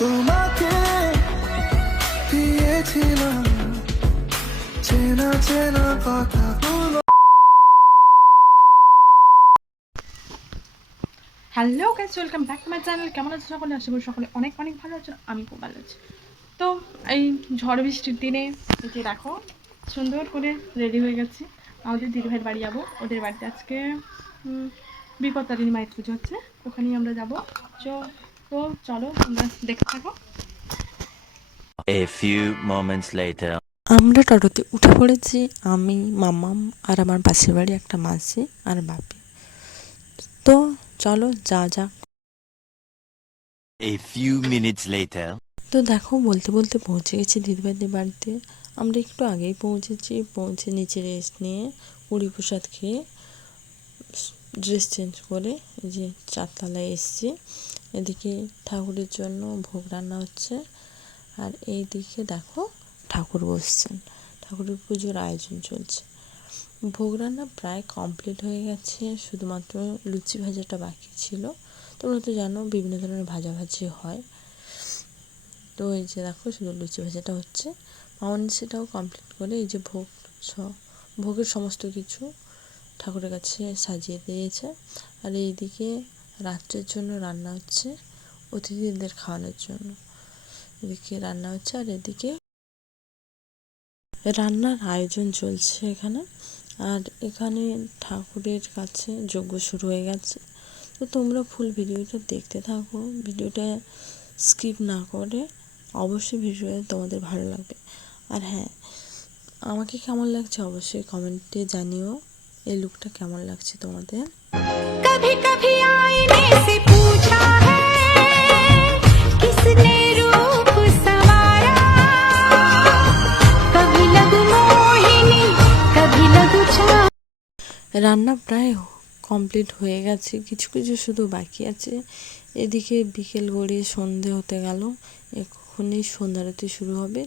তোমাকে দিয়েছিলাম চেনা চেনা কথাগুলো। Hello guys, welcome back to my channel. কেমন আছো সকলে? আশা করি সকলে অনেক অনেক ভালো আছো। আমি খুব ভালো আছি। তো এই ঝড় বৃষ্টির দিনে এই যে দেখো সুন্দর করে রেডি হয়ে গেছি। আমাদের দিদিভাইয়ের বাড়ি যাবো। ওদের বাড়িতে আজকে বিপত্তারিণী মায়ের পুজো হচ্ছে, ওখানেই আমরা যাবো। তো চলো তোমরা দেখতে থাকো। A few moments later. আমরা টোটোতে উঠে পড়েছি, আমি, মামাম আর আমার পাশের বাড়ি একটা মাসি আর বাপি। তো চলো যা যাক। A few minutes later. তো দেখো বলতে বলতে পৌঁছে গেছি দিদিভাইদের বাড়িতে। আমরা একটু আগেই পৌঁছেছি। পৌঁছে নিচে রেস্ট নিয়ে পুরি প্রসাদ খেয়ে ড্রেস চেঞ্জ করে এই যে চারতলায় এসেছি। এদিকে ঠাকুরের জন্য ভোগ রান্না হচ্ছে, আর এই দিকে দেখো ঠাকুর বসছেন, ঠাকুরের পুজোর আয়োজন চলছে। ভোগ রান্না প্রায় কমপ্লিট হয়ে গেছে, শুধুমাত্র লুচি ভাজাটা বাকি ছিল। তোমরা তো জানো বিভিন্ন ধরনের ভাজাভাজি হয়। তো এই যে দেখো শুধু লুচি ভাজাটা হচ্ছে। মামনি সেটাও কমপ্লিট করে এই যে ভোগের সমস্ত কিছু ঠাকুরের কাছে সাজিয়ে দিয়েছে। আর এইদিকে রাত্রের জন্য রান্না হচ্ছে, অতিথিদের খাওয়ানোর জন্য এদিকে রান্না হচ্ছে। আর এদিকে রান্নার আয়োজন চলছে এখানে। আর এখানে ঠাকুরের কাছে যজ্ঞ শুরু হয়ে গেছে। তো তোমরা ফুল ভিডিওটা দেখতে থাকো, ভিডিওটা স্কিপ না করে। অবশ্যই ভিডিওটা তোমাদের ভালো লাগবে। আর হ্যাঁ, আমাকে কেমন লাগছে অবশ্যই কমেন্টে জানিও, এই লুকটা কেমন লাগছে তোমাদের। कभी कभी आईने से पूछा है किसने रूप संवारा, कभी लगू मोहिनी कभी लगू चा। রান্না প্রায় কমপ্লিট হয়ে গেছে, কিছু কিছু শুধু বাকি আছে। এদিকে বিকেল গড়িয়ে সন্ধে হতে গেল, এক্ষুনি সন্ধ্যারতি শুরু হবে।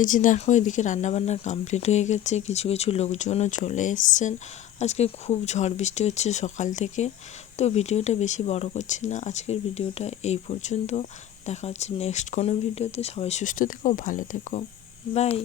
এই যে দেখো এদিকে রান্নাবান্না কমপ্লিট হয়ে গেছে, কিছু কিছু লোকজনও চলে এসছেন। আজকে খুব ঝড় বৃষ্টি হচ্ছে সকাল থেকে। তো ভিডিওটা বেশি বড় করছি না, আজকের ভিডিওটা এই পর্যন্ত। দেখা হচ্ছে নেক্সট কোনো ভিডিওতে। সবাই সুস্থ থেকো, ভালো থেকো, বাই।